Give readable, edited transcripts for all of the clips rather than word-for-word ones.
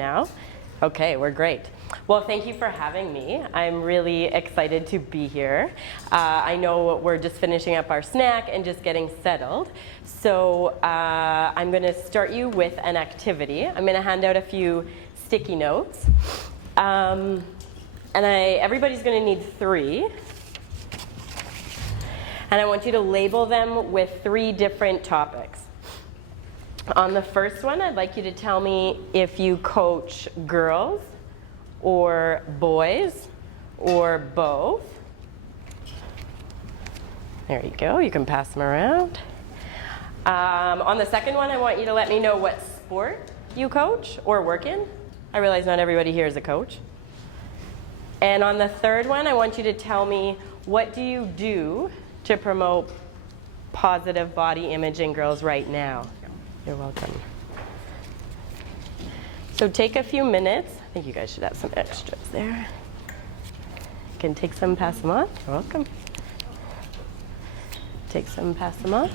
Now? Okay, we're great. Well, thank you for having me. I'm really excited to be here. I know we're just finishing up our snack and just getting settled. So I'm going to start you with an activity. I'm going to hand out a few sticky notes. Everybody's going to need 3. And I want you to label them with 3 different topics. On the first one, I'd like you to tell me if you coach girls or boys or both. There you go. You can pass them around. On the second one, I want you to let me know what sport you coach or work in. I realize not everybody here is a coach. And on the third one, I want you to tell me what do you do to promote positive body image in girls right now. You're welcome. So take a few minutes. I think you guys should have some extras there. You can take some, pass them on. You're welcome. Take some, pass them on.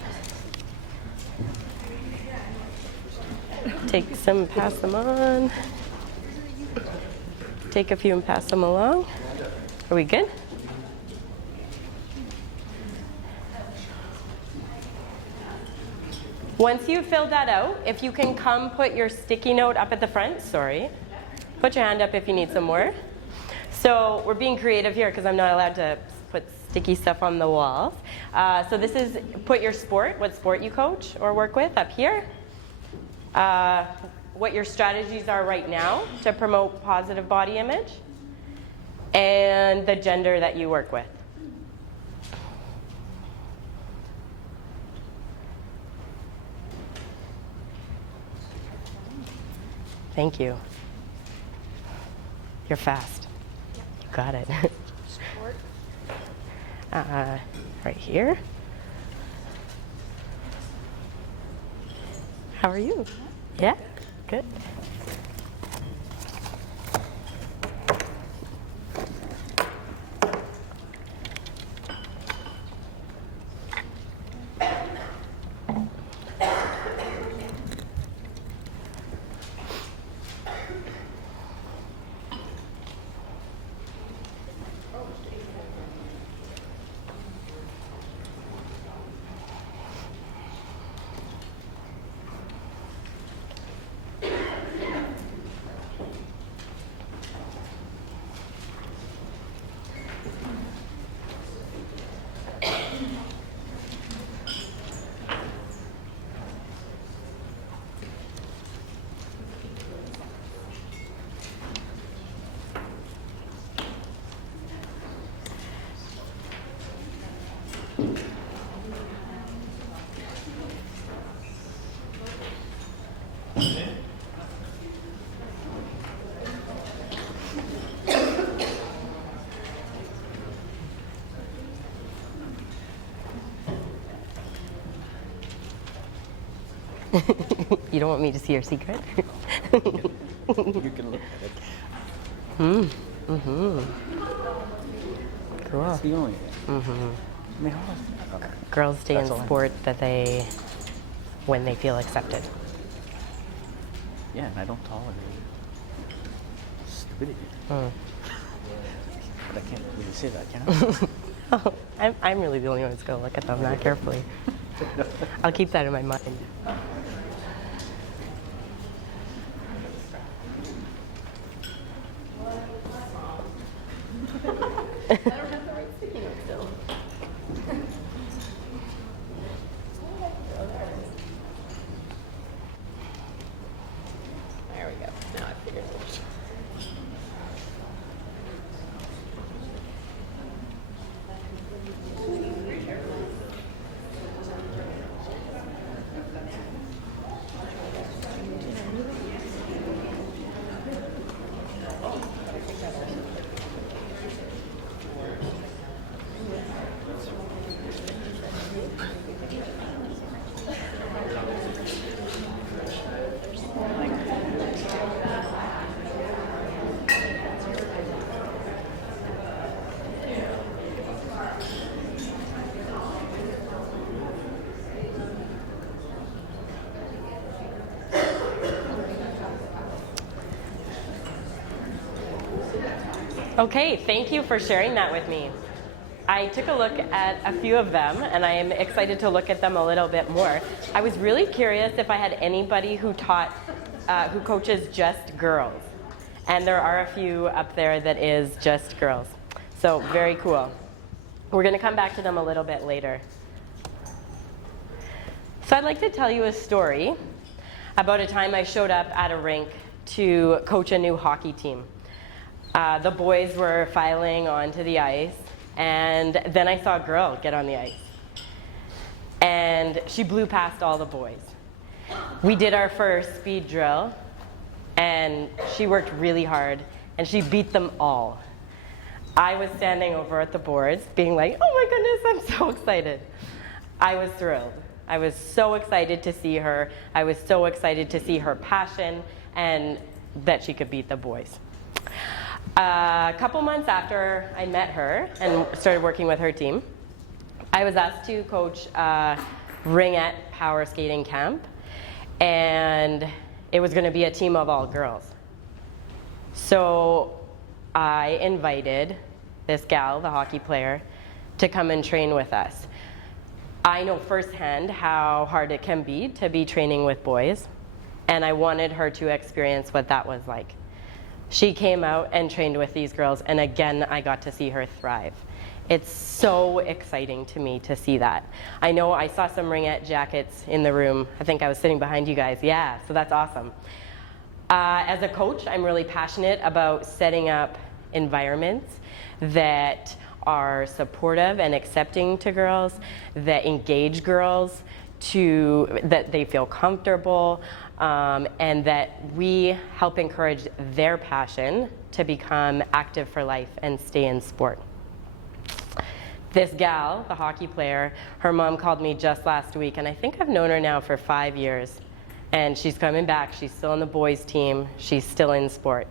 Take some, pass them on. Take a few and pass them along. Are we good? Once you've filled that out, if you can come put your sticky note up at the front, sorry. Put your hand up if you need some more. So we're being creative here because I'm not allowed to put sticky stuff on the walls. So this is put your sport, what sport you coach or work with up here. What your strategies are right now to promote positive body image. And the gender that you work with. Thank you. You're fast. You got it. Sport. Right here. How are you? Yeah? Good. You don't want me to see your secret? You can look at it. Mm-hmm. Cool. That's the only thing. Mm-hmm. I mean, how is Girls stay in That's all. sport when they feel accepted. Yeah, and I don't tolerate stupidity. Mm. But I can't really say that, can I? Oh, I'm really the only one who's going to look at them that carefully. I'll keep that in my mind. I don't have the right sticky note still. There we go. Now I figured it out. Okay, thank you for sharing that with me. I took a look at a few of them, and I am excited to look at them a little bit more. I was really curious if I had anybody who who coaches just girls. And there are a few up there that is just girls. So very cool. We're going to come back to them a little bit later. So I'd like to tell you a story about a time I showed up at a rink to coach a new hockey team. The boys were filing onto the ice, and then I saw a girl get on the ice. And she blew past all the boys. We did our first speed drill, and she worked really hard, and she beat them all. I was standing over at the boards being like, oh my goodness, I'm so excited. I was thrilled. I was so excited to see her. I was so excited to see her passion and that she could beat the boys. A couple months after I met her and started working with her team, I was asked to coach a ringette power skating camp, and it was going to be a team of all girls. So I invited this gal, the hockey player, to come and train with us. I know firsthand how hard it can be to be training with boys, and I wanted her to experience what that was like. She came out and trained with these girls, and again, I got to see her thrive. It's so exciting to me to see that. I know I saw some ringette jackets in the room. I think I was sitting behind you guys. Yeah, so that's awesome. As a coach, I'm really passionate about setting up environments that are supportive and accepting to girls, that engage girls, that they feel comfortable, and that we help encourage their passion to become active for life and stay in sport. This gal, the hockey player, her mom called me just last week, and I think I've known her now for 5 years. And she's coming back. She's still on the boys team. She's still in sport.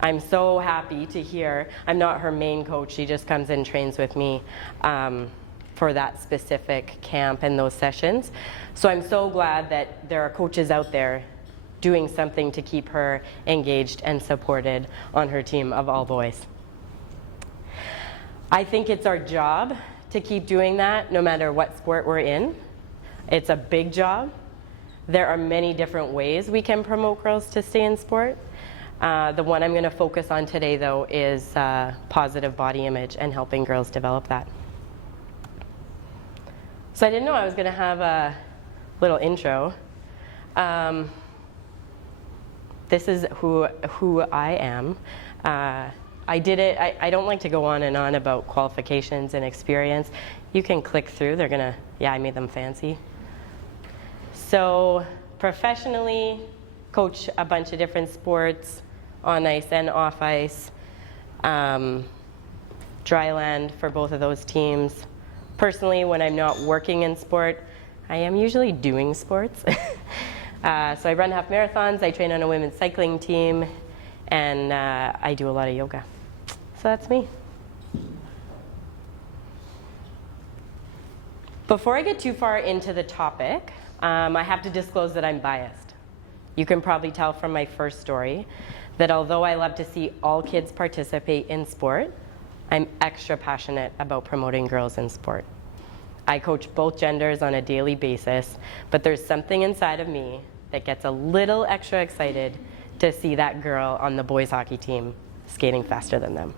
I'm so happy to hear. I'm not her main coach. She just comes and trains with me for that specific camp and those sessions. So I'm so glad that there are coaches out there doing something to keep her engaged and supported on her team of all boys. I think it's our job to keep doing that no matter what sport we're in. It's a big job. There are many different ways we can promote girls to stay in sport. The one I'm going to focus on today, though, is positive body image and helping girls develop that. So I didn't know I was going to have a little intro. This is who I am. I did it. I don't like to go on and on about qualifications and experience. You can click through. They're going to, yeah, I made them fancy. So professionally, coach a bunch of different sports, on ice and off ice, dry land for both of those teams. Personally, when I'm not working in sport, I am usually doing sports. So I run half marathons, I train on a women's cycling team, and I do a lot of yoga. So that's me. Before I get too far into the topic, I have to disclose that I'm biased. You can probably tell from my first story that although I love to see all kids participate in sport, I'm extra passionate about promoting girls in sport. I coach both genders on a daily basis, but there's something inside of me that gets a little extra excited to see that girl on the boys hockey team skating faster than them.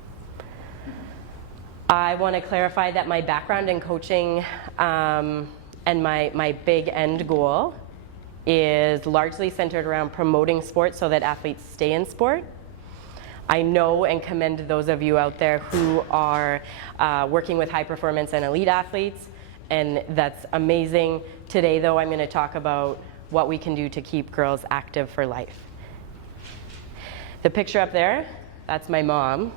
I want to clarify that my background in coaching and my big end goal is largely centered around promoting sport so that athletes stay in sport. I know and commend those of you out there who are working with high performance and elite athletes, and that's amazing. Today, though, I'm going to talk about what we can do to keep girls active for life. The picture up there, that's my mom.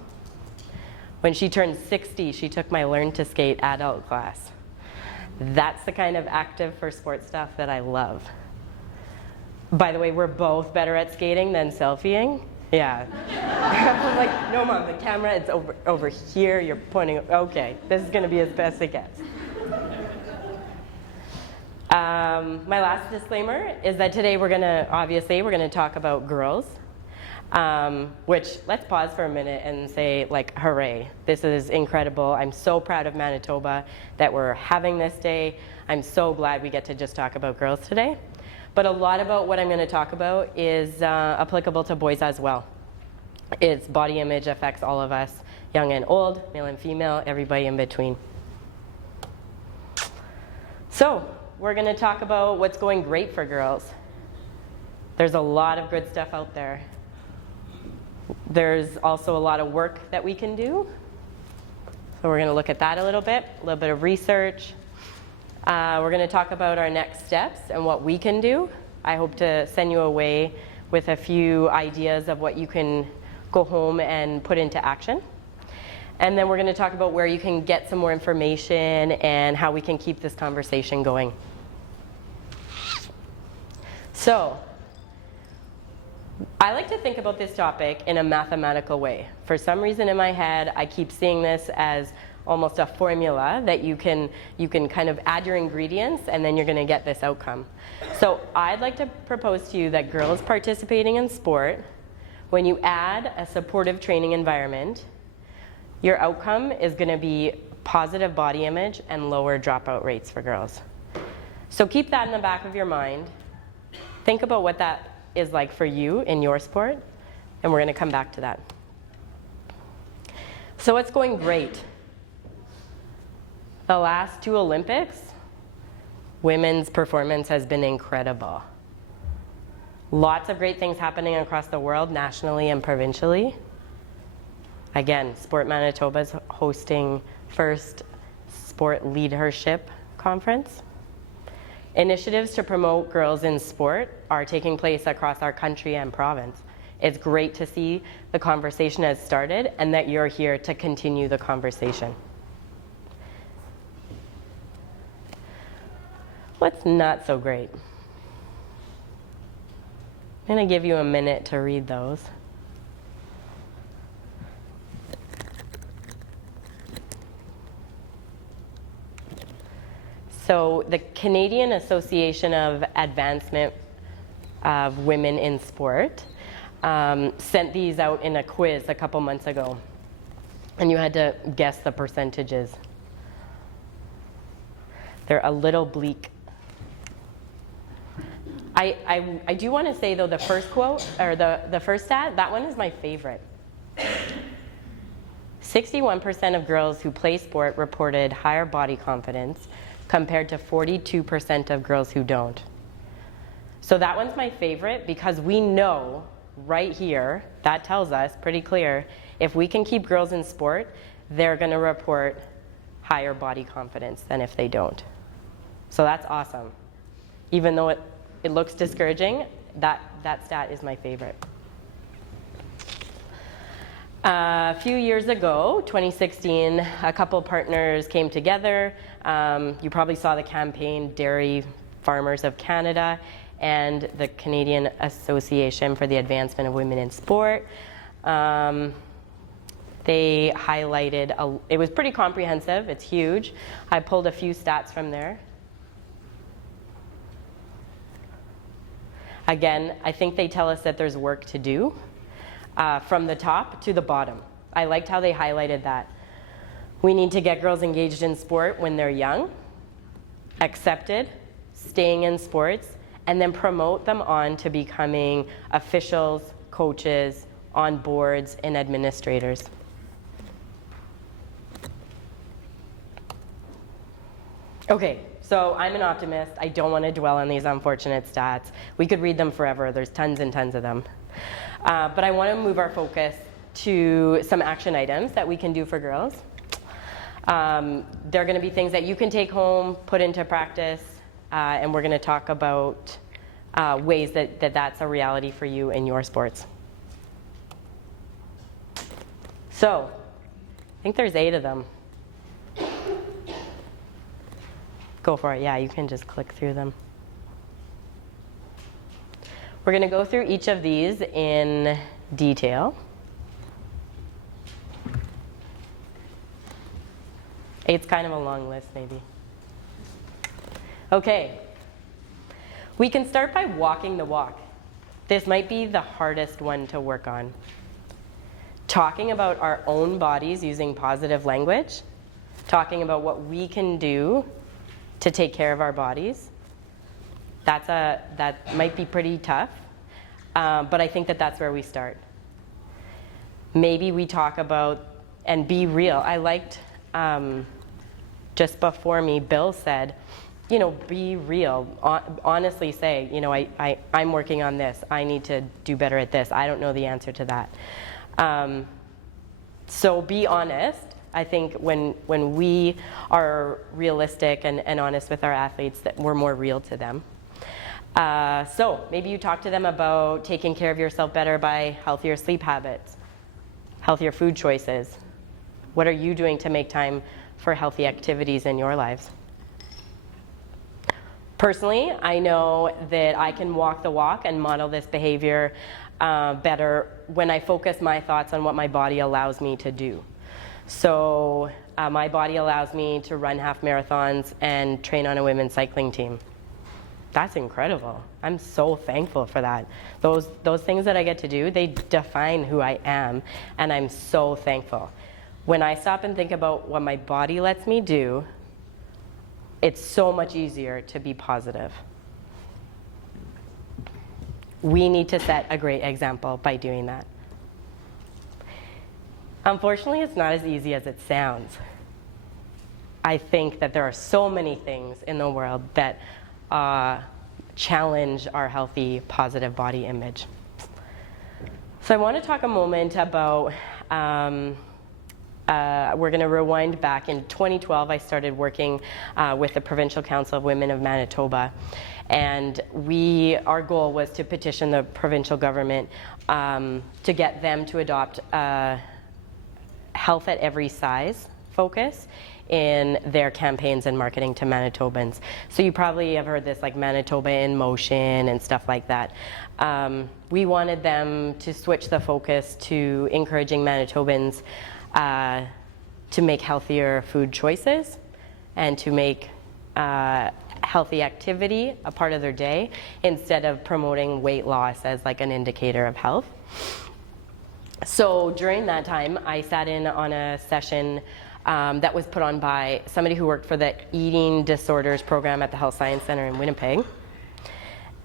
When she turned 60, she took my Learn to Skate adult class. That's the kind of active for sport stuff that I love. By the way, we're both better at skating than selfieing. Yeah. I'm like, no, Mom, the camera is over here. You're pointing. Okay, this is going to be as best it gets. My last disclaimer is that today we're going to talk about girls. Which, let's pause for a minute and say, like, hooray. This is incredible. I'm so proud of Manitoba that we're having this day. I'm so glad we get to just talk about girls today. But a lot about what I'm going to talk about is applicable to boys as well. It's body image affects all of us, young and old, male and female, everybody in between. So, we're going to talk about what's going great for girls. There's a lot of good stuff out there. There's also a lot of work that we can do. So we're going to look at that a little bit of research. We're going to talk about our next steps and what we can do. I hope to send you away with a few ideas of what you can go home and put into action. And then we're going to talk about where you can get some more information and how we can keep this conversation going. So, I like to think about this topic in a mathematical way. For some reason in my head, I keep seeing this as almost a formula that you can kind of add your ingredients and then you're going to get this outcome. So I'd like to propose to you that girls participating in sport, when you add a supportive training environment, your outcome is going to be positive body image and lower dropout rates for girls. So keep that in the back of your mind. Think about what that is like for you in your sport, and we're going to come back to that. So what's going great? The last 2 Olympics, women's performance has been incredible. Lots of great things happening across the world, nationally and provincially. Again, Sport Manitoba is hosting first Sport LeadHERship conference. Initiatives to promote girls in sport are taking place across our country and province. It's great to see the conversation has started and that you're here to continue the conversation. What's not so great? I'm going to give you a minute to read those. So the Canadian Association of Advancement of Women in Sport sent these out in a quiz a couple months ago. And you had to guess the percentages. They're a little bleak. I do want to say, though, the first quote, or the first stat, that one is my favorite. 61% of girls who play sport reported higher body confidence compared to 42% of girls who don't. So that one's my favorite because we know right here, that tells us pretty clear, if we can keep girls in sport, they're going to report higher body confidence than if they don't. So that's awesome. Even though it looks discouraging, that stat is my favorite. A few years ago, 2016, a couple partners came together. You probably saw the campaign Dairy Farmers of Canada and the Canadian Association for the Advancement of Women in Sport. They highlighted, it was pretty comprehensive, it's huge. I pulled a few stats from there. Again, I think they tell us that there's work to do. From the top to the bottom. I liked how they highlighted that. We need to get girls engaged in sport when they're young, accepted, staying in sports, and then promote them on to becoming officials, coaches, on boards, and administrators. Okay, so I'm an optimist. I don't want to dwell on these unfortunate stats. We could read them forever. There's tons and tons of them. But I want to move our focus to some action items that we can do for girls. They're going to be things that you can take home, put into practice, and we're going to talk about ways that's a reality for you in your sports. So, I think there's 8 of them. Go for it. Yeah, you can just click through them. We're going to go through each of these in detail. It's kind of a long list, maybe. Okay. We can start by walking the walk. This might be the hardest one to work on. Talking about our own bodies using positive language, talking about what we can do to take care of our bodies, that might be pretty tough, but I think that that's where we start. Maybe we talk about and be real. I liked, just before me, Bill said, you know, be real. Honestly say, you know, I'm working on this. I need to do better at this. I don't know the answer to that. So be honest. I think when we are realistic and honest with our athletes, that we're more real to them. So maybe you talk to them about taking care of yourself better by healthier sleep habits, healthier food choices. What are you doing to make time for healthy activities in your lives? Personally, I know that I can walk the walk and model this behavior better when I focus my thoughts on what my body allows me to do. So my body allows me to run half marathons and train on a women's cycling team. That's incredible. I'm so thankful for that. Those things that I get to do, they define who I am, and I'm so thankful. When I stop and think about what my body lets me do, it's so much easier to be positive. We need to set a great example by doing that. Unfortunately, it's not as easy as it sounds. I think that there are so many things in the world that challenge our healthy, positive body image. So I want to talk a moment about, we're going to rewind back. In 2012, I started working with the Provincial Council of Women of Manitoba. And our goal was to petition the provincial government to get them to adopt health at every size focus in their campaigns and marketing to Manitobans. So you probably have heard this, like Manitoba in Motion and stuff like that. We wanted them to switch the focus to encouraging Manitobans to make healthier food choices and to make healthy activity a part of their day instead of promoting weight loss as like an indicator of health. So during that time, I sat in on a session that was put on by somebody who worked for the Eating Disorders program at the Health Science Center in Winnipeg.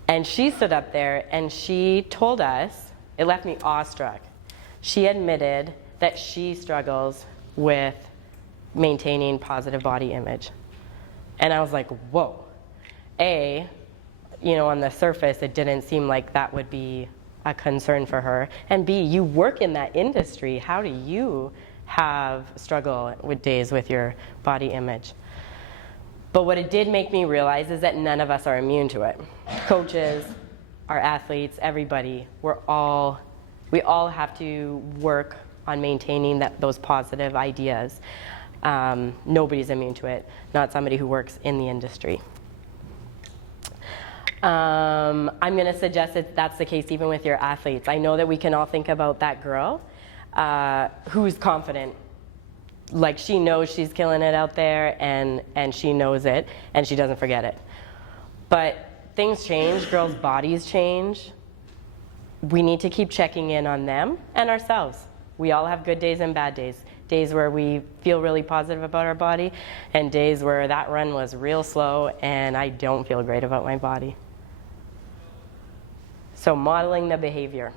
And she stood up there and she told us, it left me awestruck. She admitted that she struggles with maintaining positive body image. And I was like, whoa. On the surface, it didn't seem like that would be a concern for her. And B, you work in that industry. How do you have struggle with days with your body image? But what it did make me realize is that none of us are immune to it. Coaches, our athletes, everybody, we all have to work on maintaining those positive ideas. Nobody's immune to it, not somebody who works in the industry. I'm going to suggest that that's the case even with your athletes. I know that we can all think about that girl who's confident. Like she knows she's killing it out there and she knows it and she doesn't forget it. But things change, girls' bodies change. We need to keep checking in on them and ourselves. We all have good days and bad days. Days where we feel really positive about our body and days where that run was real slow and I don't feel great about my body. So modeling the behavior.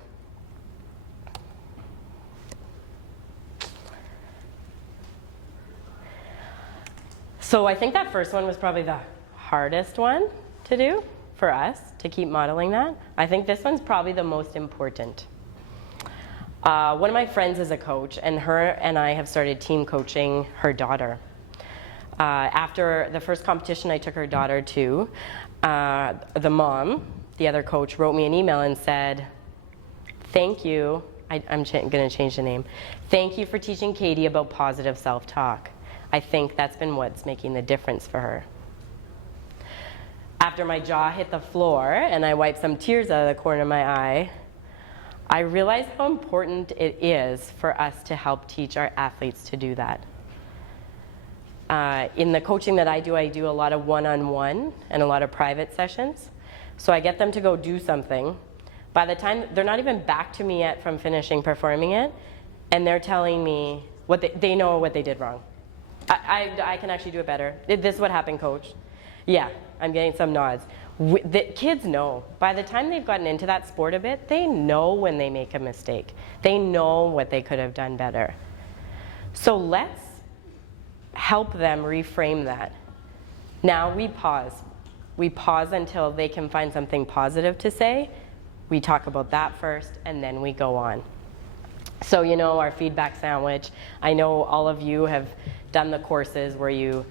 So I think that first one was probably the hardest one to do for us, to keep modeling that. I think this one's probably the most important. One of my friends is a coach, and her and I have started team coaching her daughter. After the first competition I took her daughter to, the mom, the other coach, wrote me an email and said, thank you, I'm going to change the name, thank you for teaching Katie about positive self-talk. I think that's been what's making the difference for her. After my jaw hit the floor and I wiped some tears out of the corner of my eye, I realized how important it is for us to help teach our athletes to do that. In the coaching that I do a lot of one-on-one and a lot of private sessions. So I get them to go do something By the time, they're not even back to me yet from finishing performing it, and they're telling me what they know what they did wrong. I can actually do it better. This is what happened, coach. Yeah, I'm getting some nods. The kids know. By the time they've gotten into that sport a bit, they know when they make a mistake. They know what they could have done better. So let's help them reframe that. Now we pause. We pause until they can find something positive to say. We talk about that first, and then we go on. So, you know, our feedback sandwich, I know all of you have done the courses where you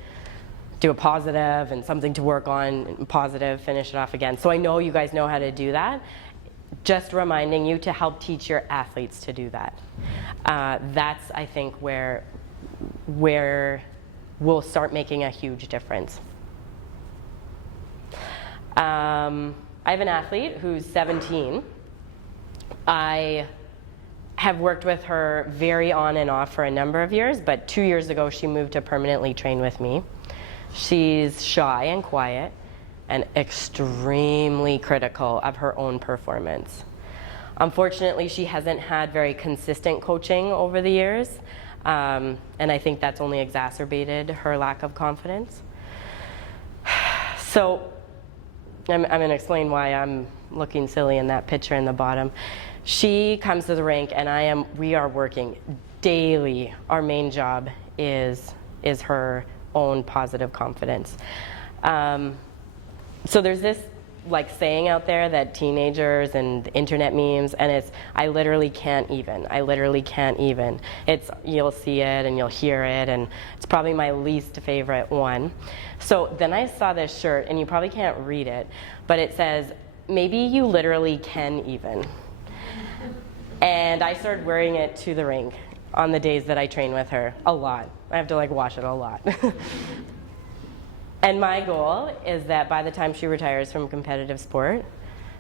do a positive and something to work on, positive, finish it off again. So I know you guys know how to do that. Just reminding you to help teach your athletes to do that. That's, I think, where we'll start making a huge difference. I have an athlete who's 17. I have worked with her very on and off for a number of years, but 2 years ago she moved to permanently train with me. She's shy and quiet and extremely critical of her own performance. Unfortunately, she hasn't had very consistent coaching over the years, and I think that's only exacerbated her lack of confidence. So I'm going to explain why I'm looking silly in that picture in the bottom. She comes to the rink, and we are working daily. Our main job is her own positive confidence. So there's this like saying out there that teenagers and internet memes, and it's I literally can't even. It's you'll see it and you'll hear it, and it's probably my least favorite one. So then I saw this shirt, and you probably can't read it, but it says maybe you literally can even. And I started wearing it to the rink on the days that I train with her a lot. I have to like wash it a lot. And my goal is that by the time she retires from competitive sport,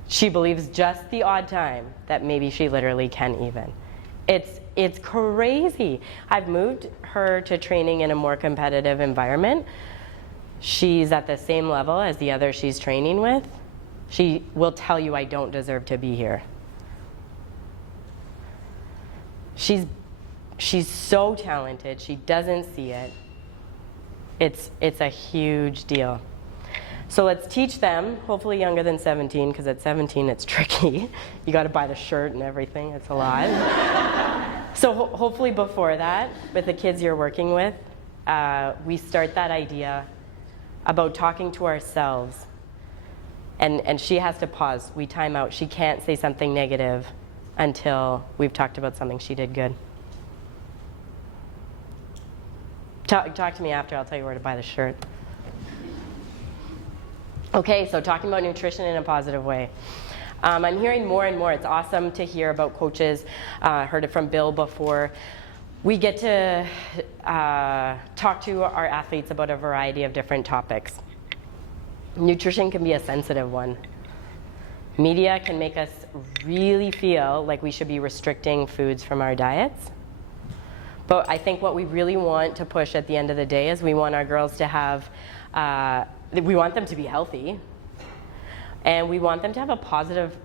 she believes just the odd time that maybe she literally can even. It's crazy. I've moved her to training in a more competitive environment. She's at the same level as the others she's training with. She will tell you I don't deserve to be here. She's so talented, she doesn't see it. It's a huge deal. So let's teach them, hopefully younger than 17, because at 17 it's tricky. You got to buy the shirt and everything, it's a lot. So hopefully before that, with the kids you're working with, we start that idea about talking to ourselves. And she has to pause, we time out. She can't say something negative until we've talked about something she did good. Talk to me after, I'll tell you where to buy the shirt. Okay, so talking about nutrition in a positive way. I'm hearing more and more, it's awesome to hear about coaches, heard it from Bill before. We get to talk to our athletes about a variety of different topics. Nutrition can be a sensitive one. Media can make us really feel like we should be restricting foods from our diets. But I think what we really want to push at the end of the day is we want our girls to have, we want them to be healthy, and we want them to have a positive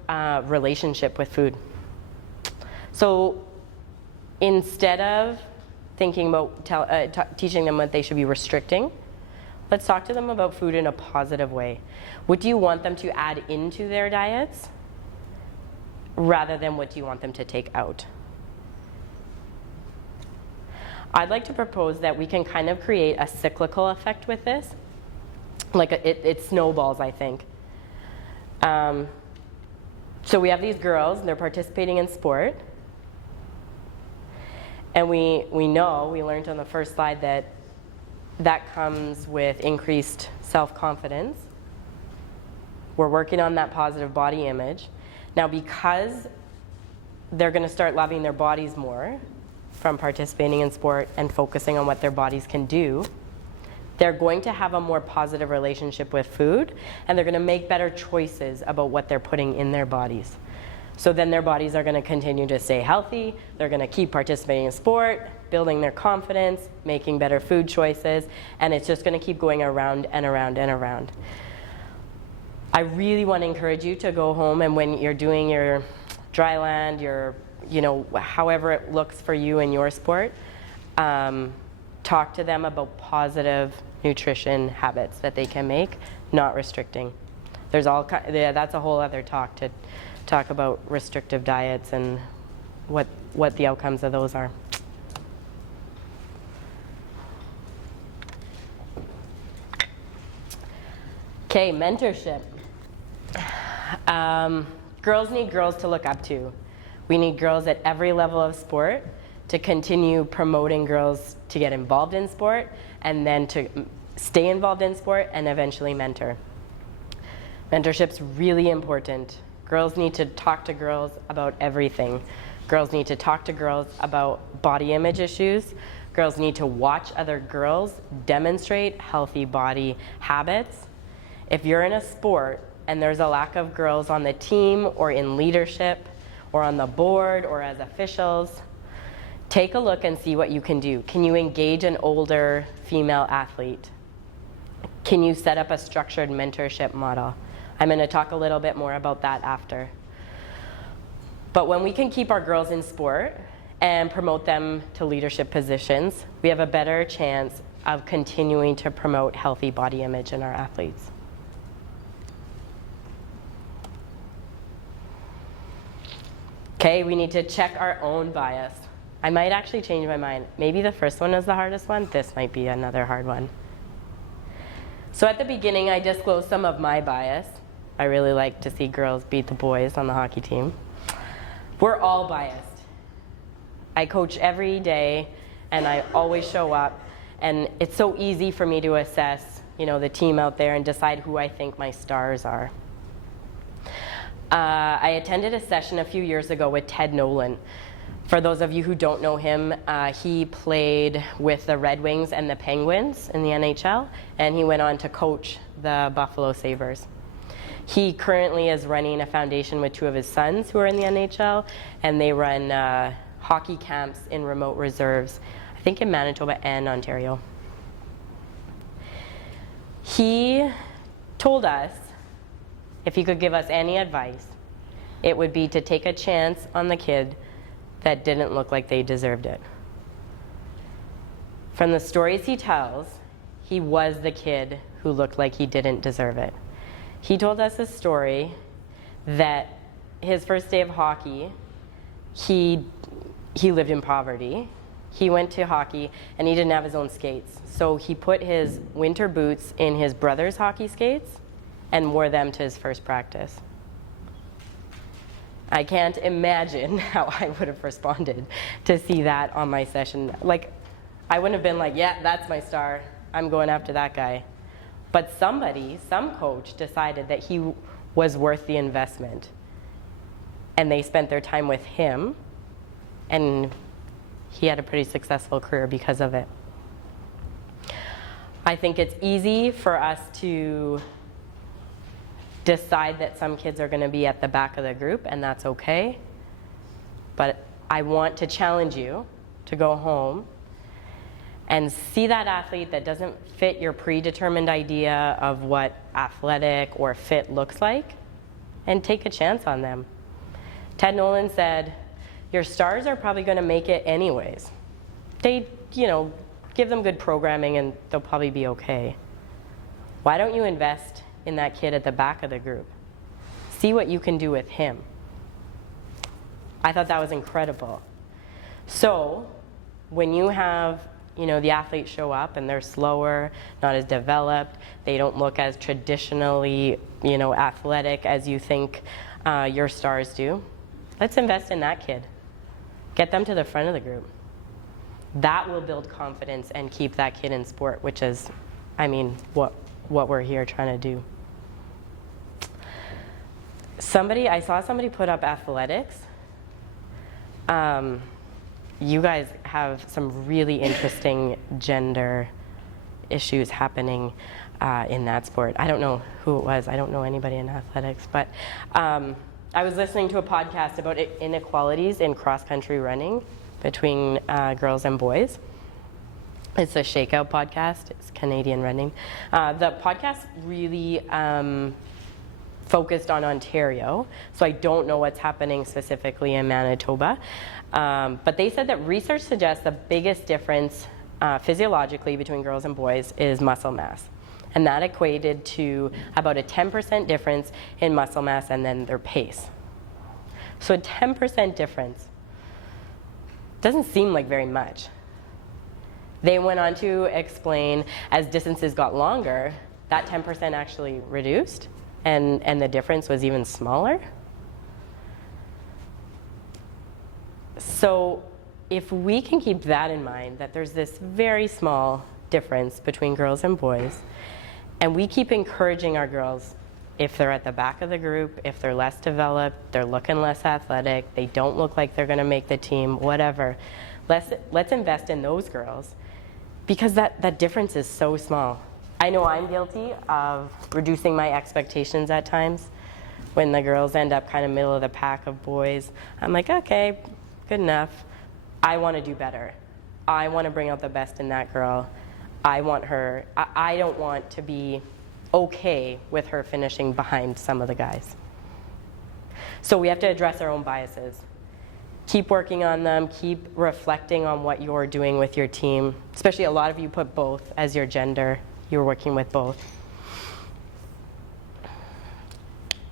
relationship with food. So instead of thinking about teaching them what they should be restricting, let's talk to them about food in a positive way. What do you want them to add into their diets rather than what do you want them to take out? I'd like to propose that we can kind of create a cyclical effect with this. Like it snowballs, I think. So we have these girls, and they're participating in sport. And we learned on the first slide that comes with increased self-confidence. We're working on that positive body image. Now, because they're going to start loving their bodies more from participating in sport and focusing on what their bodies can do, they're going to have a more positive relationship with food, and they're going to make better choices about what they're putting in their bodies. So then their bodies are going to continue to stay healthy, they're going to keep participating in sport, building their confidence, making better food choices, and it's just going to keep going around and around and around. I really want to encourage you to go home, and when you're doing your dry land, your, however it looks for you in your sport, talk to them about positive nutrition habits that they can make, not restricting. There's that's a whole other talk, to talk about restrictive diets and what the outcomes of those are. Okay, mentorship. Girls need girls to look up to. We need girls at every level of sport to continue promoting girls to get involved in sport, and then to stay involved in sport and eventually mentor. Mentorship's really important. Girls need to talk to girls about everything. Girls need to talk to girls about body image issues. Girls need to watch other girls demonstrate healthy body habits. If you're in a sport and there's a lack of girls on the team or in leadership or on the board or as officials, take a look and see what you can do. Can you engage an older female athlete? Can you set up a structured mentorship model? I'm going to talk a little bit more about that after. But when we can keep our girls in sport and promote them to leadership positions, we have a better chance of continuing to promote healthy body image in our athletes. Okay, we need to check our own bias. I might actually change my mind. Maybe the first one is the hardest one. This might be another hard one. So at the beginning, I disclosed some of my bias. I really like to see girls beat the boys on the hockey team. We're all biased. I coach every day, and I always show up, and it's so easy for me to assess, the team out there and decide who I think my stars are. I attended a session a few years ago with Ted Nolan. For those of you who don't know him, he played with the Red Wings and the Penguins in the NHL, and he went on to coach the Buffalo Sabres. He currently is running a foundation with two of his sons who are in the NHL, and they run hockey camps in remote reserves, I think in Manitoba and Ontario. He told us if he could give us any advice, it would be to take a chance on the kid that didn't look like they deserved it. From the stories he tells, he was the kid who looked like he didn't deserve it. He told us a story that his first day of hockey, he lived in poverty. He went to hockey and he didn't have his own skates. So he put his winter boots in his brother's hockey skates and wore them to his first practice. I can't imagine how I would have responded to see that on my session. I wouldn't have been like, yeah, that's my star. I'm going after that guy. But some coach decided that he was worth the investment. And they spent their time with him, and he had a pretty successful career because of it. I think it's easy for us to decide that some kids are going to be at the back of the group, and that's okay. But I want to challenge you to go home and see that athlete that doesn't fit your predetermined idea of what athletic or fit looks like, and take a chance on them. Ted Nolan said, your stars are probably going to make it anyways. They, give them good programming and they'll probably be okay. Why don't you invest in that kid at the back of the group? See what you can do with him. I thought that was incredible. So when you have the athletes show up and they're slower, not as developed, they don't look as traditionally athletic as you think your stars do, let's invest in that kid. Get them to the front of the group. That will build confidence and keep that kid in sport, which is, what we're here trying to do. I saw somebody put up athletics. You guys have some really interesting gender issues happening in that sport. I don't know who it was. I don't know anybody in athletics. But I was listening to a podcast about inequalities in cross-country running between girls and boys. It's a Shakeout podcast. It's Canadian running. The podcast really focused on Ontario, so I don't know what's happening specifically in Manitoba. But they said that research suggests the biggest difference physiologically between girls and boys is muscle mass. And that equated to about a 10% difference in muscle mass and then their pace. So a 10% difference doesn't seem like very much. They went on to explain as distances got longer, that 10% actually reduced and the difference was even smaller. So if we can keep that in mind, that there's this very small difference between girls and boys, and we keep encouraging our girls, if they're at the back of the group, if they're less developed, they're looking less athletic, they don't look like they're going to make the team, whatever, let's invest in those girls, because that difference is so small. I know I'm guilty of reducing my expectations at times. When the girls end up kind of middle of the pack of boys, I'm like, okay, good enough. I want to do better. I want to bring out the best in that girl. I want her, I don't want to be okay with her finishing behind some of the guys. So we have to address our own biases. Keep working on them, keep reflecting on what you're doing with your team. Especially a lot of you put both as your gender. You're working with both.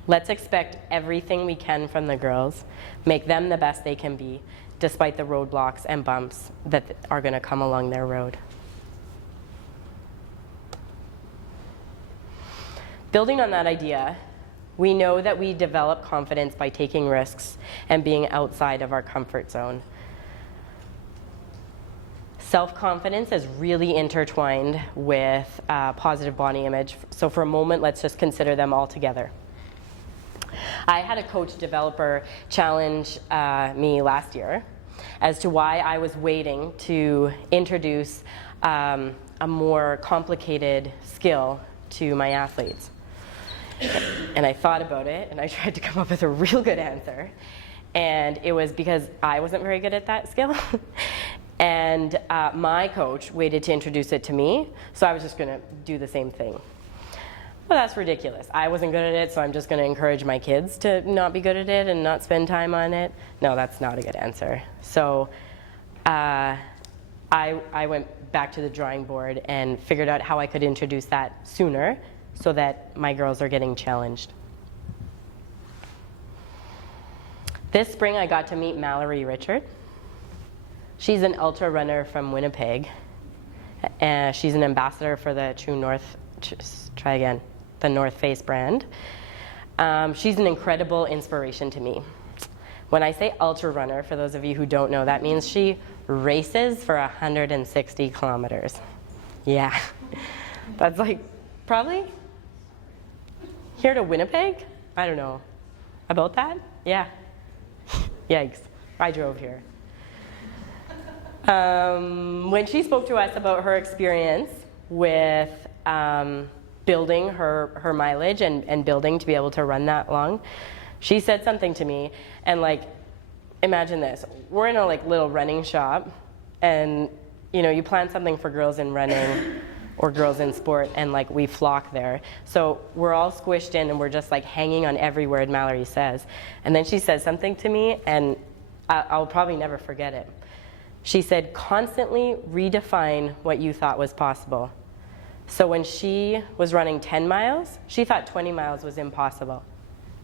Let's expect everything we can from the girls. Make them the best they can be, despite the roadblocks and bumps that are going to come along their road. Building on that idea, we know that we develop confidence by taking risks and being outside of our comfort zone. Self-confidence is really intertwined with positive body image. So for a moment, let's just consider them all together. I had a coach developer challenge me last year as to why I was waiting to introduce a more complicated skill to my athletes. And I thought about it, and I tried to come up with a real good answer. And it was because I wasn't very good at that skill. And my coach waited to introduce it to me, so I was just going to do the same thing. Well, that's ridiculous. I wasn't good at it, so I'm just going to encourage my kids to not be good at it and not spend time on it. No, that's not a good answer. So I went back to the drawing board and figured out how I could introduce that sooner so that my girls are getting challenged. This spring, I got to meet Mallory Richard. She's an ultra runner from Winnipeg. And she's an ambassador for the the North Face brand. She's an incredible inspiration to me. When I say ultra runner, for those of you who don't know, that means she races for 160 kilometers. Yeah, that's like probably here to Winnipeg? I don't know. About that? Yeah. Yikes, I drove here. When she spoke to us about her experience with building her mileage and building to be able to run that long, she said something to me, and like, imagine this. We're in a like little running shop, and you plan something for girls in running or girls in sport, and like we flock there. So we're all squished in and we're just like hanging on every word Mallory says. And then she says something to me, and I'll probably never forget it. She said, constantly redefine what you thought was possible. So when she was running 10 miles, she thought 20 miles was impossible.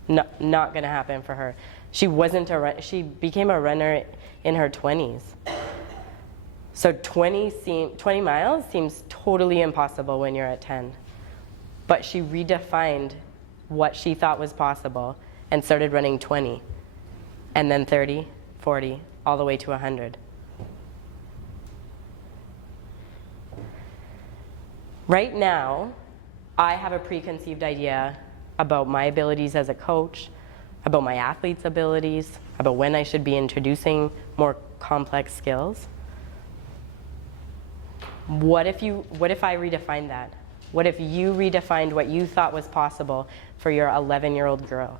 Not going to happen for her. She became a runner in her 20s. So 20 miles seems totally impossible when you're at 10. But she redefined what she thought was possible and started running 20. And then 30, 40, all the way to 100. Right now, I have a preconceived idea about my abilities as a coach, about my athletes' abilities, about when I should be introducing more complex skills. What if I redefined that? What if you redefined what you thought was possible for your 11-year-old girl?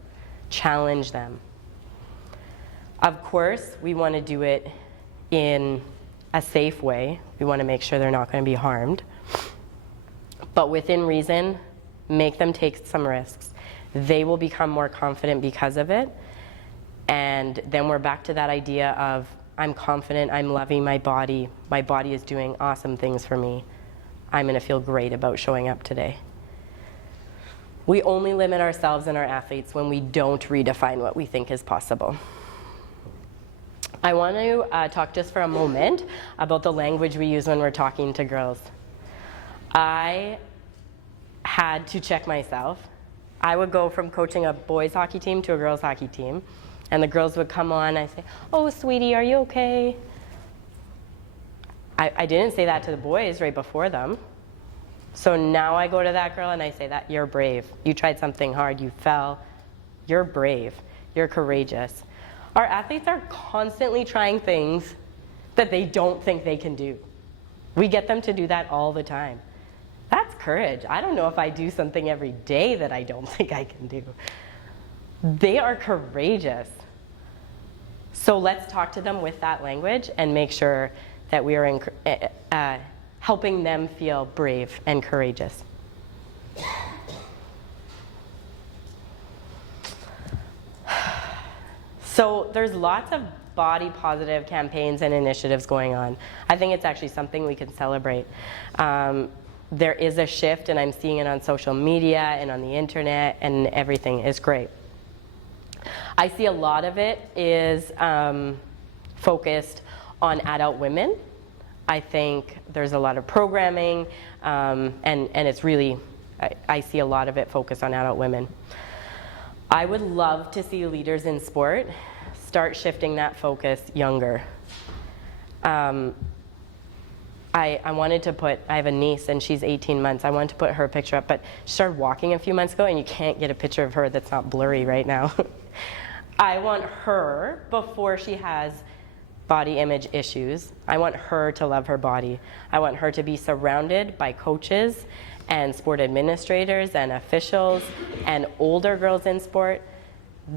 Challenge them. Of course, we want to do it in a safe way. We want to make sure they're not going to be harmed. But within reason, make them take some risks. They will become more confident because of it. And then we're back to that idea of, I'm confident, I'm loving my body is doing awesome things for me. I'm gonna feel great about showing up today. We only limit ourselves and our athletes when we don't redefine what we think is possible. I want to talk just for a moment about the language we use when we're talking to girls. I had to check myself. I would go from coaching a boys hockey team to a girls hockey team, and the girls would come on, and I'd say, "Oh, sweetie, are you okay?" I didn't say that to the boys right before them. So now I go to that girl and I say that, "You're brave. You tried something hard, you fell. You're brave. You're courageous." Our athletes are constantly trying things that they don't think they can do. We get them to do that all the time. That's courage. I don't know if I do something every day that I don't think I can do. They are courageous. So let's talk to them with that language and make sure that we are helping them feel brave and courageous. So there's lots of body positive campaigns and initiatives going on. I think it's actually something we can celebrate. There is a shift, and I'm seeing it on social media and on the internet, and everything is great. I see a lot of it is focused on adult women. I think there's a lot of programming, and it's really, I see a lot of it focused on adult women. I would love to see leaders in sport start shifting that focus younger. I wanted to put, I have a niece and she's 18 months. I wanted to put her picture up, but she started walking a few months ago, and you can't get a picture of her that's not blurry right now. I want her, before she has body image issues, I want her to love her body. I want her to be surrounded by coaches and sport administrators and officials and older girls in sport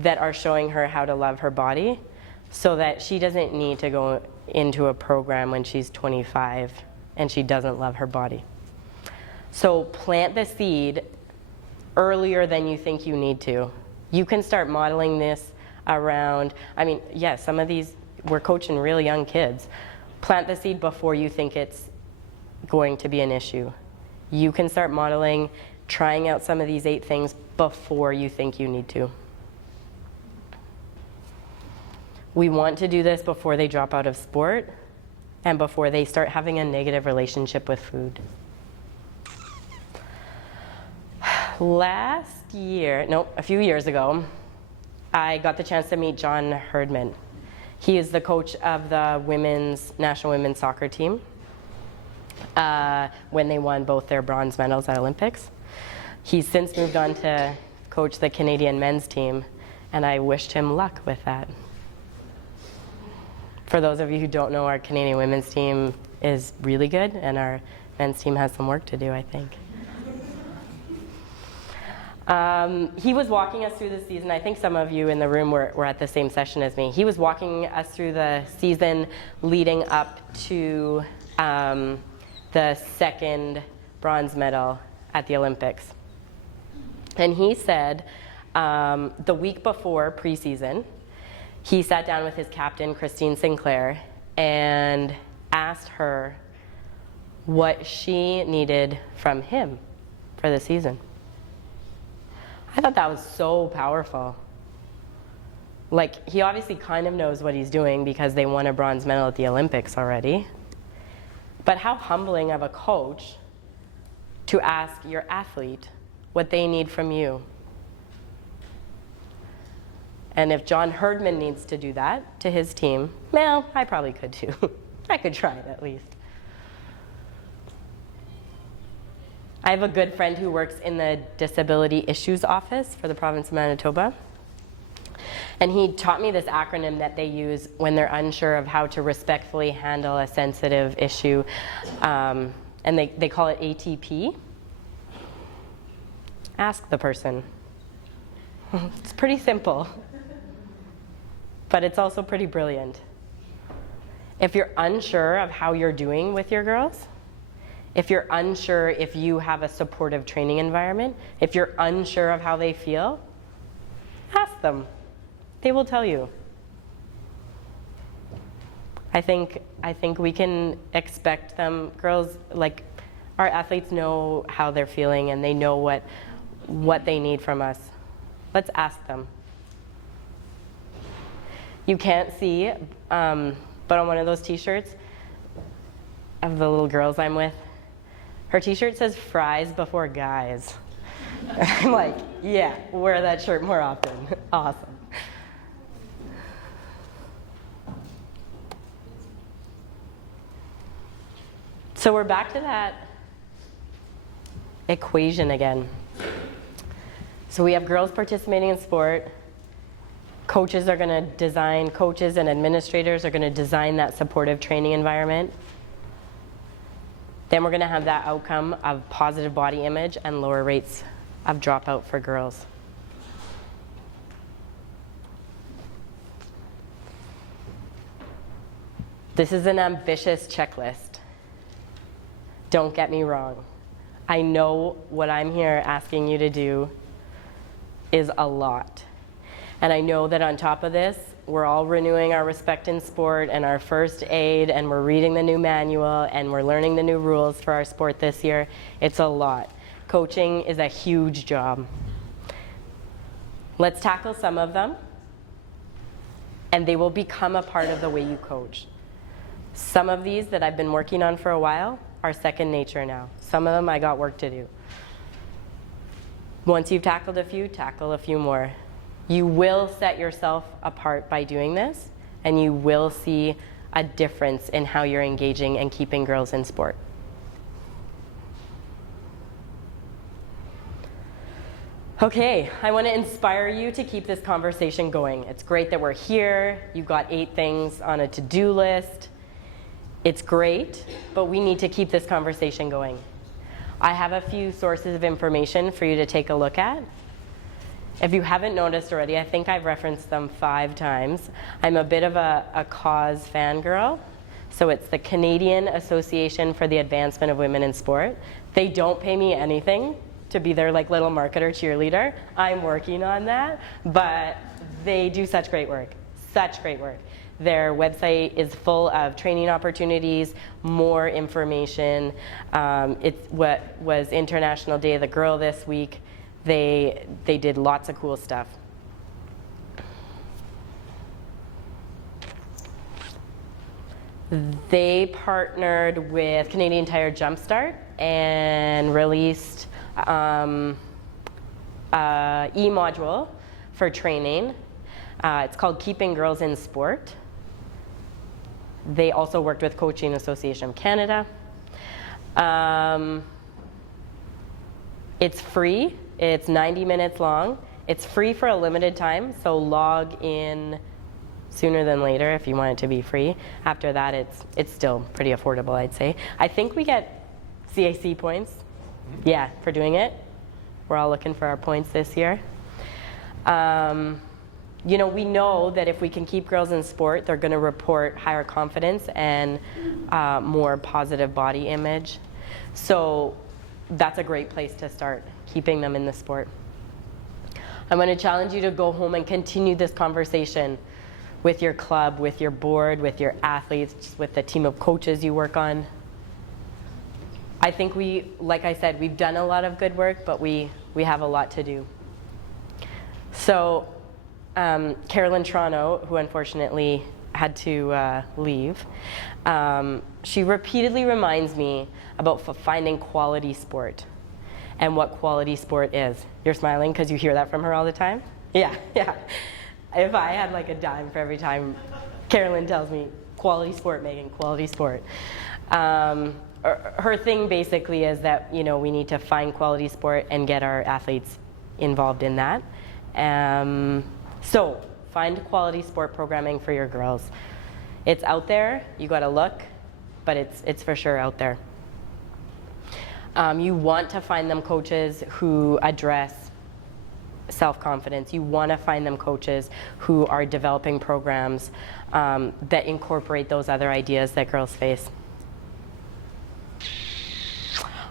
that are showing her how to love her body, so that she doesn't need to go into a program when she's 25 and she doesn't love her body. So plant the seed earlier than you think you need to. You can start modeling this around, I mean, yes, some of these, we're coaching really young kids. Plant the seed before you think it's going to be an issue. You can start modeling, trying out some of these 8 things before you think you need to. We want to do this before they drop out of sport and before they start having a negative relationship with food. A few years ago, I got the chance to meet John Herdman. He is the coach of the national women's soccer team when they won both their bronze medals at Olympics. He's since moved on to coach the Canadian men's team, and I wished him luck with that. For those of you who don't know, our Canadian women's team is really good, and our men's team has some work to do, I think. He was walking us through the season. I think some of you in the room were at the same session as me. He was walking us through the season leading up to the second bronze medal at the Olympics. And he said the week before preseason, he sat down with his captain, Christine Sinclair, and asked her what she needed from him for the season. I thought that was so powerful. Like, he obviously kind of knows what he's doing because they won a bronze medal at the Olympics already. But how humbling of a coach to ask your athlete what they need from you. And if John Herdman needs to do that to his team, well, I probably could too. I could try it at least. I have a good friend who works in the Disability Issues Office for the province of Manitoba. And he taught me this acronym that they use when they're unsure of how to respectfully handle a sensitive issue. And they call it ATP. Ask the person. It's pretty simple, but it's also pretty brilliant. If you're unsure of how you're doing with your girls, If you're unsure if you have a supportive training environment, if you're unsure of how they feel, ask them. They will tell you. I think we can expect them, girls, like our athletes know how they're feeling and they know what they need from us. Let's ask them. You can't see, but on one of those t-shirts of the little girls I'm with, her t-shirt says fries before guys. I'm like, yeah, wear that shirt more often. Awesome. So we're back to that equation again. So we have girls participating in sport. Coaches and administrators are going to design that supportive training environment. Then we're going to have that outcome of positive body image and lower rates of dropout for girls. This is an ambitious checklist. Don't get me wrong. I know what I'm here asking you to do is a lot. And I know that on top of this, we're all renewing our respect in sport and our first aid, and we're reading the new manual, and we're learning the new rules for our sport this year. It's a lot. Coaching is a huge job. Let's tackle some of them, and they will become a part of the way you coach. Some of these that I've been working on for a while are second nature now. Some of them I got work to do. Once you've tackled a few, tackle a few more. You will set yourself apart by doing this, and you will see a difference in how you're engaging and keeping girls in sport. Okay, I want to inspire you to keep this conversation going. It's great that we're here. You've got 8 things on a to-do list. It's great, but we need to keep this conversation going. I have a few sources of information for you to take a look at. If you haven't noticed already, I think I've referenced them 5 times. I'm a bit of a cause fangirl. So it's the Canadian Association for the Advancement of Women in Sport. They don't pay me anything to be their like little marketer cheerleader. I'm working on that, but they do such great work, such great work. Their website is full of training opportunities, more information. It's what was International Day of the Girl this week. They did lots of cool stuff. They partnered with Canadian Tire Jumpstart and released e-module for training. It's called Keeping Girls in Sport. They also worked with Coaching Association of Canada. It's free. It's 90 minutes long. It's free for a limited time, so log in sooner than later if you want it to be free. After that, it's still pretty affordable, I'd say. I think we get CAC points, yeah, for doing it. We're all looking for our points this year. You know, we know that if we can keep girls in sport, they're going to report higher confidence and more positive body image. So that's a great place to start, keeping them in the sport. I'm going to challenge you to go home and continue this conversation with your club, with your board, with your athletes, with the team of coaches you work on. I think like I said, we've done a lot of good work, but we have a lot to do. So Carolyn Toronto, who unfortunately had to leave, she repeatedly reminds me about finding quality sport and what quality sport is. You're smiling because you hear that from her all the time? Yeah, yeah. If I had like a dime for every time Carolyn tells me, quality sport, Megan, quality sport. Her thing basically is that, you know, we need to find quality sport and get our athletes involved in that. So find quality sport programming for your girls. It's out there, you gotta look, but it's for sure out there. You want to find them coaches who address self-confidence. You want to find them coaches who are developing programs that incorporate those other ideas that girls face.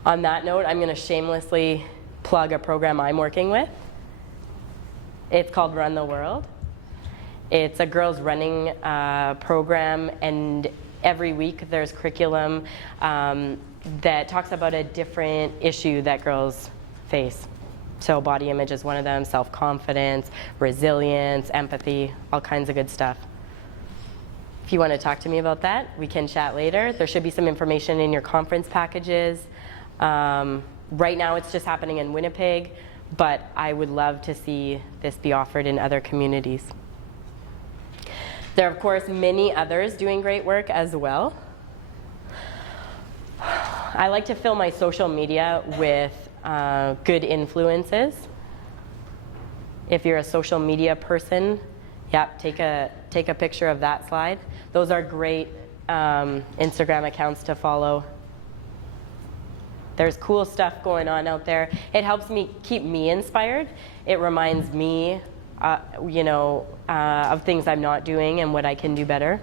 On that note, I'm going to shamelessly plug a program I'm working with. It's called Run the World. It's a girls running program, and every week there's curriculum that talks about a different issue that girls face. So body image is one of them, self-confidence, resilience, empathy, all kinds of good stuff. If you want to talk to me about that, we can chat later. There should be some information in your conference packages. Right now it's just happening in Winnipeg, but I would love to see this be offered in other communities. There are, of course, many others doing great work as well. I like to fill my social media with good influences. If you're a social media person, yep, take a picture of that slide. Those are great Instagram accounts to follow. There's cool stuff going on out there. It helps me keep me inspired. It reminds me, of things I'm not doing and what I can do better.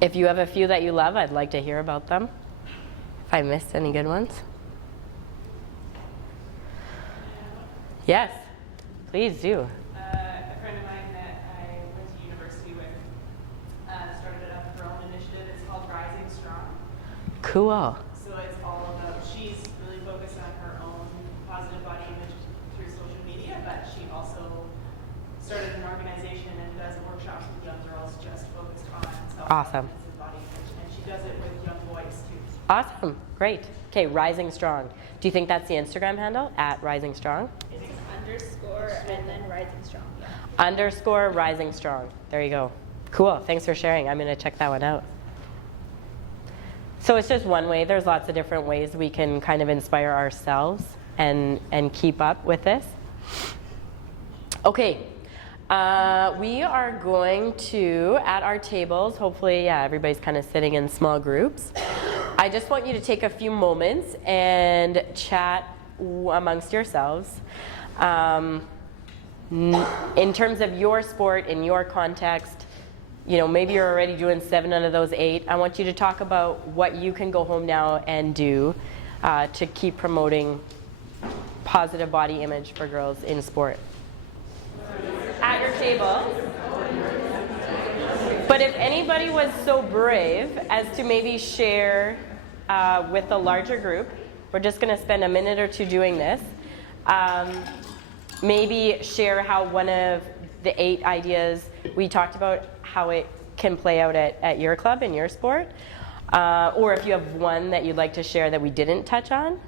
If you have a few that you love, I'd like to hear about them. If I missed any good ones. Yes, please do. A friend of mine that I went to university with started up her own initiative. It's called Rising Strong. Cool. So it's all about, she's really focused on her own positive body image through social media, but she also started an organization and does workshops with young girls just focused on Awesome. self-confidence and body image. And she does it with young boys too. Awesome. Great. Okay, Rising Strong. Do you think that's the Instagram handle, @RisingStrong? It's underscore and then Rising Strong. Yeah. Underscore Rising Strong. There you go. Cool. Thanks for sharing. I'm going to check that one out. So it's just one way. There's lots of different ways we can kind of inspire ourselves and keep up with this. Okay. We are going to, at our tables, hopefully, everybody's kind of sitting in small groups. I just want you to take a few moments and chat amongst yourselves. In terms of your sport, in your context, maybe you're already doing 7 out of those 8. I want you to talk about what you can go home now and do to keep promoting positive body image for girls in sport. At your table. But if anybody was so brave as to maybe share with a larger group, we're just going to spend a minute or two doing this. Maybe share how one of the 8 ideas we talked about, how it can play out at your club, in your sport. Or if you have one that you'd like to share that we didn't touch on.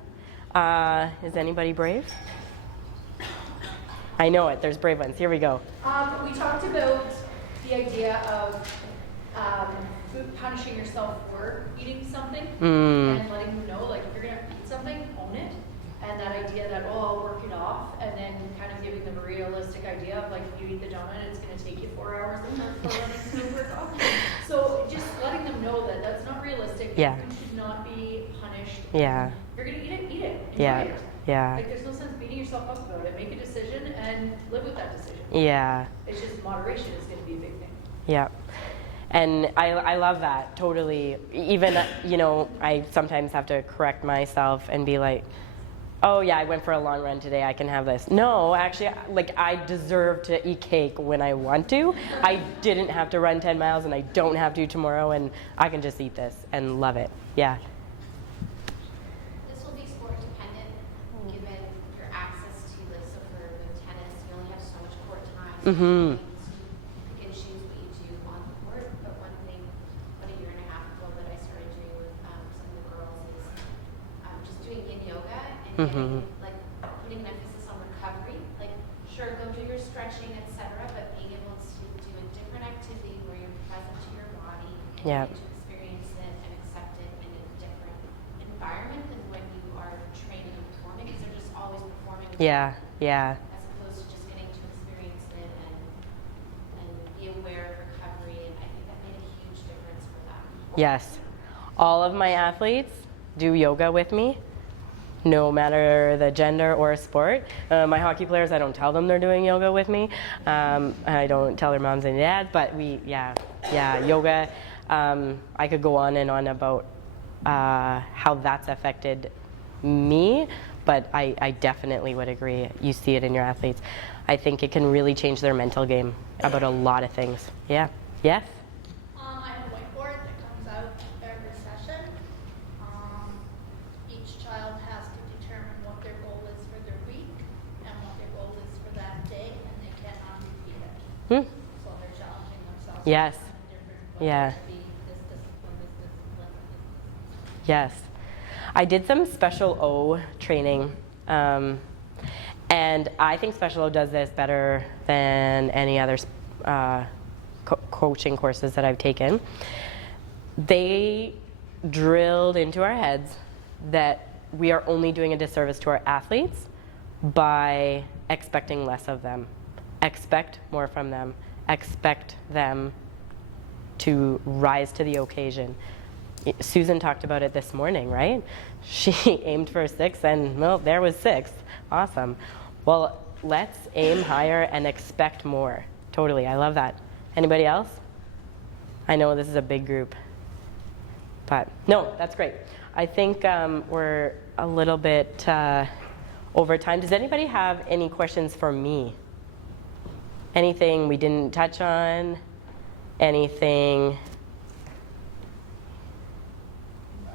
Is anybody brave? I know it. There's brave ones. Here we go. We talked about the idea of punishing yourself for eating something and letting you know, like, if you're going to eat something, own it. And that idea that, I'll work it off, and then kind of giving them a realistic idea of, like, if you eat the donut, it's going to take you 4 hours for running through work off. So just letting them know that that's not realistic. Yeah. You should not be punished. Yeah. If you're going to eat it. Enjoy Yeah. it. Yeah. Like, there's no sense beating yourself up about it. Make a decision and live with that decision. Yeah. It's just moderation is going to be a big thing. Yeah. And I love that, totally. Even, I sometimes have to correct myself and be like, oh yeah, I went for a long run today, I can have this. No, actually, I deserve to eat cake when I want to. I didn't have to run 10 miles and I don't have to tomorrow, and I can just eat this and love it. Yeah. This will be sport dependent, given your access to, like, so with tennis, you only have so much court time. Mm-hmm. You can choose what you do on the court, but one thing, about a year and a half ago, that I started doing with some of the girls is just doing yin yoga and getting, like, putting an emphasis on recovery. Like, sure, go do your stretching, etc., but being able to do a different activity where you're present to your body and Yeah. get to experience it and accept it in a different environment than when you are training and performing, because they're just always performing. Yeah. Yeah. As opposed to just getting to experience it and be aware of recovery, and I think that made a huge difference for them. Yes. All of my athletes do yoga with me, no matter the gender or sport. My hockey players, I don't tell them they're doing yoga with me. I don't tell their moms and dads, but yoga. I could go on and on about how that's affected me, but I definitely would agree. You see it in your athletes. I think it can really change their mental game about a lot of things. Yeah. Yes? I have a whiteboard that comes out every session. Each child has to determine what their goal is for their week and what their goal is for that day, and they cannot repeat it. So they're challenging themselves. Yes. to find a different Yeah. to be this discipline, this discipline, this discipline. Yes. I did some Special O training, and I think Special O does this better than any other coaching courses that I've taken. They drilled into our heads that we are only doing a disservice to our athletes by expecting less of them. Expect more from them. Expect them to rise to the occasion. Susan talked about it this morning, right? She aimed for 6 and, well, there was 6. Awesome. Well, let's aim higher and expect more. Totally, I love that. Anybody else? I know this is a big group. But no, that's great. I think we're a little bit over time. Does anybody have any questions for me? Anything we didn't touch on? Anything?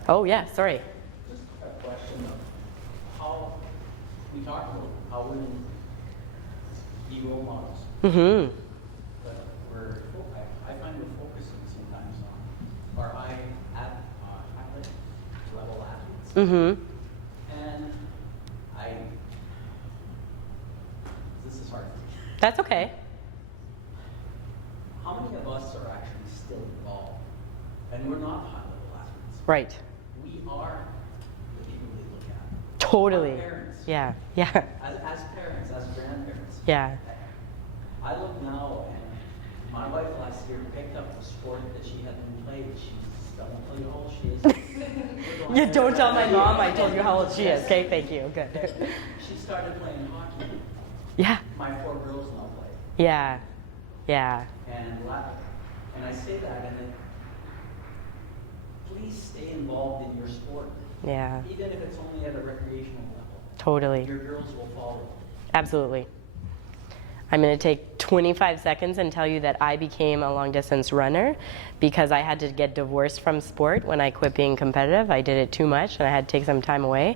Oh, yeah, sorry. Just a question of how we talk about how women be role models, Mm-hmm. but I find we're focusing sometimes on our high athletic level athletes, Mm-hmm. and this is hard. That's okay. How many of us are actually still involved, and we're not high level athletes? Right. We are the people they look at. Totally. Our parents. Yeah. Yeah. As parents, as grandparents. Yeah. I look now, and my wife last year picked up a sport that she hadn't played. She's don't tell you how old she is. You don't tell my mom I told you how old she is. Okay, thank you. Good. She started playing hockey. Yeah. My 4 girls now play. Yeah. Yeah. And I say that, and then please stay involved in your sport. Yeah. Even if it's only at a recreational level. Totally. Your girls will follow. Absolutely. I'm going to take 25 seconds and tell you that I became a long distance runner because I had to get divorced from sport when I quit being competitive. I did it too much and I had to take some time away.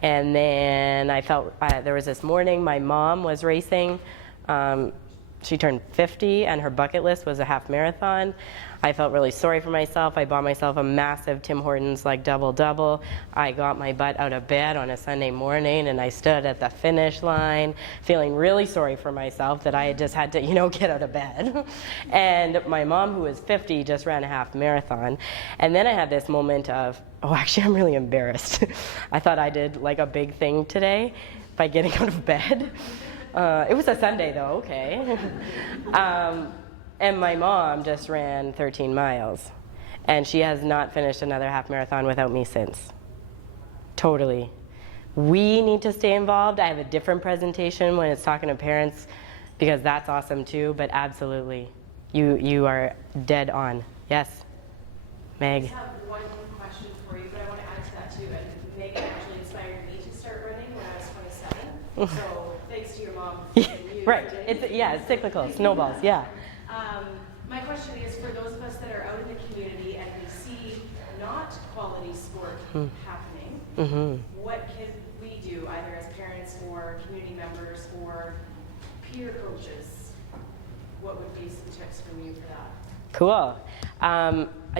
And then I felt there was this morning my mom was racing. She turned 50 and her bucket list was a half marathon. I felt really sorry for myself. I bought myself a massive Tim Hortons like double. I got my butt out of bed on a Sunday morning and I stood at the finish line feeling really sorry for myself that I had just had to, get out of bed. And my mom, who was 50, just ran a half marathon. And then I had this moment of, oh, actually I'm really embarrassed. I thought I did like a big thing today by getting out of bed. It was a Sunday though, okay. And my mom just ran 13 miles. And she has not finished another half marathon without me since. Totally. We need to stay involved. I have a different presentation when it's talking to parents because that's awesome too, but absolutely. You are dead on. Yes, Meg. I just have one question for you, but I want to add to that too. And Megan actually inspired me to start running when I was 27. So thanks to your mom. Right. It's cyclical. Snowballs. Yeah. My question is for those of us that are out in the community and we see not quality sport happening, what can we do either as parents or community members or peer coaches? What would be some tips from you for that? Cool.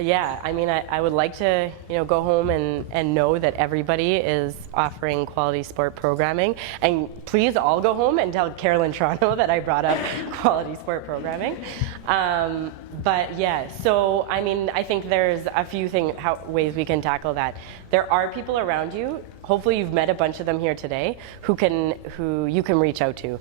Yeah, I mean, I would like to, go home and know that everybody is offering quality sport programming. And please all go home and tell Carolyn Toronto that I brought up quality sport programming. But yeah, so I mean, I think there's a few ways we can tackle that. There are people around you. Hopefully, you've met a bunch of them here today who you can reach out to.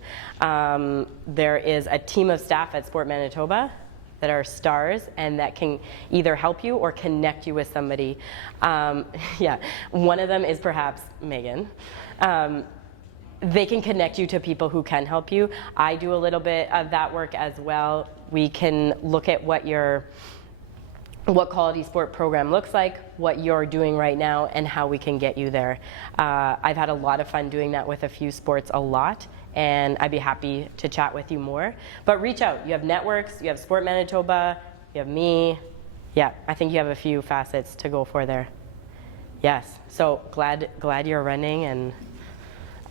There is a team of staff at Sport Manitoba that are stars and that can either help you or connect you with somebody. Yeah, one of them is perhaps Megan. They can connect you to people who can help you. I do a little bit of that work as well. We can look at what your what quality sport program looks like, what you're doing right now, and how we can get you there. I've had a lot of fun doing that with a few sports a lot, and I'd be happy to chat with you more. But reach out. You have networks, you have Sport Manitoba, you have me. Yeah, I think you have a few facets to go for there. Yes, so glad you're running, and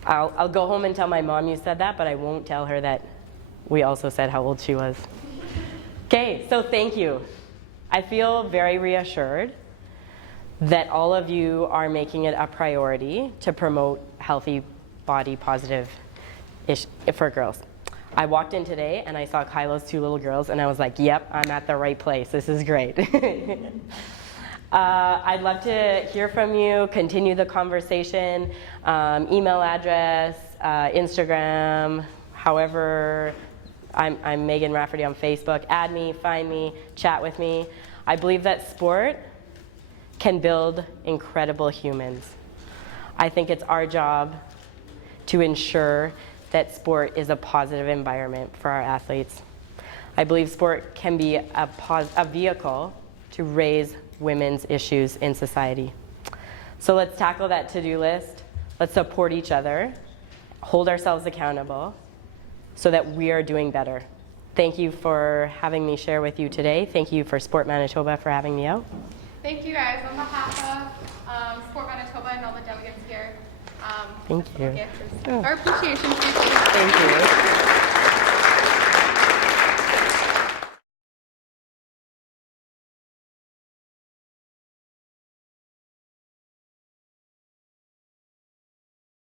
I'll go home and tell my mom you said that, but I won't tell her that we also said how old she was. Okay, so thank you. I feel very reassured that all of you are making it a priority to promote healthy body positive-ish for girls. I walked in today and I saw Kylo's 2 little girls and I was like, yep, I'm at the right place. This is great. I'd love to hear from you, continue the conversation, email address, Instagram, however. I'm Megan Rafferty on Facebook. Add me, find me, chat with me. I believe that sport can build incredible humans. I think it's our job to ensure that sport is a positive environment for our athletes. I believe sport can be a vehicle to raise women's issues in society. So let's tackle that to-do list. Let's support each other, hold ourselves accountable, so that we are doing better. Thank you for having me share with you today. Thank you for Sport Manitoba for having me out. Thank you guys on behalf of Sport Manitoba and all the delegates here. Thank you. Our appreciation. Thank you.